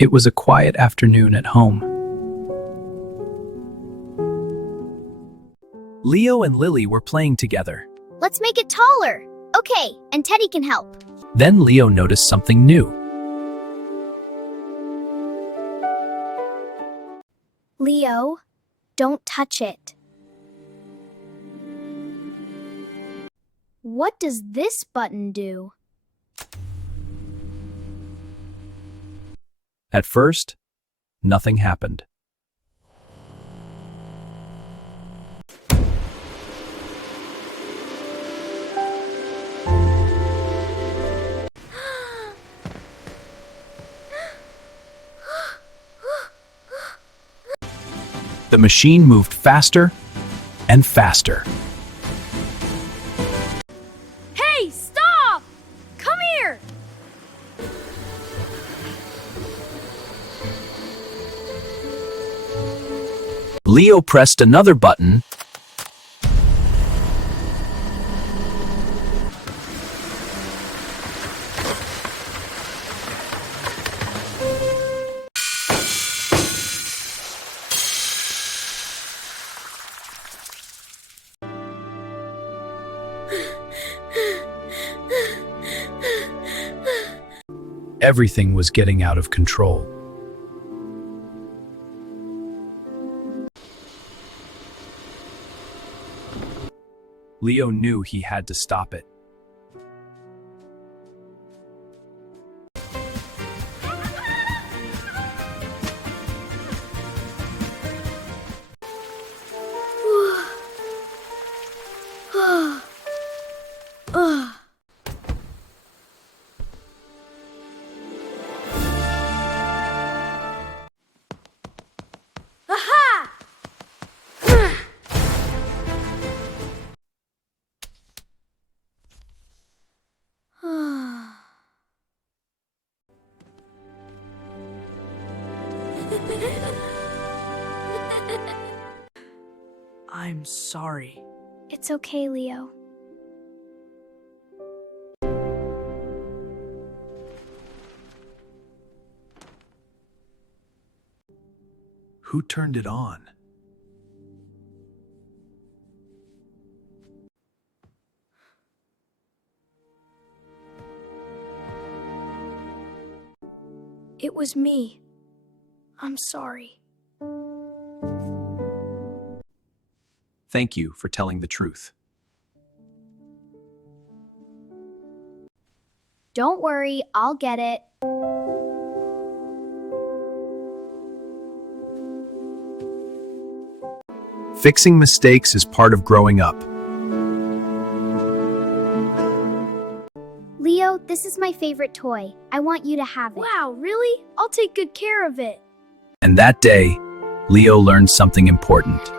It was a quiet afternoon at home. Leo and Lily were playing together. Let's make it taller. Okay, and Teddy can help. Then Leo noticed something new. Leo, don't touch it. What does this button do? At first, nothing happened. The machine moved faster and faster. Hey, stop! Come here! Leo pressed another button. Everything was getting out of control. Leo knew he had to stop it. I'm sorry. It's okay, Leo. Who turned it on? It was me. I'm sorry. Thank you for telling the truth. Don't worry, I'll get it. Fixing mistakes is part of growing up. Leo, this is my favorite toy. I want you to have it. Wow, really? I'll take good care of it. And that day, Leo learned something important.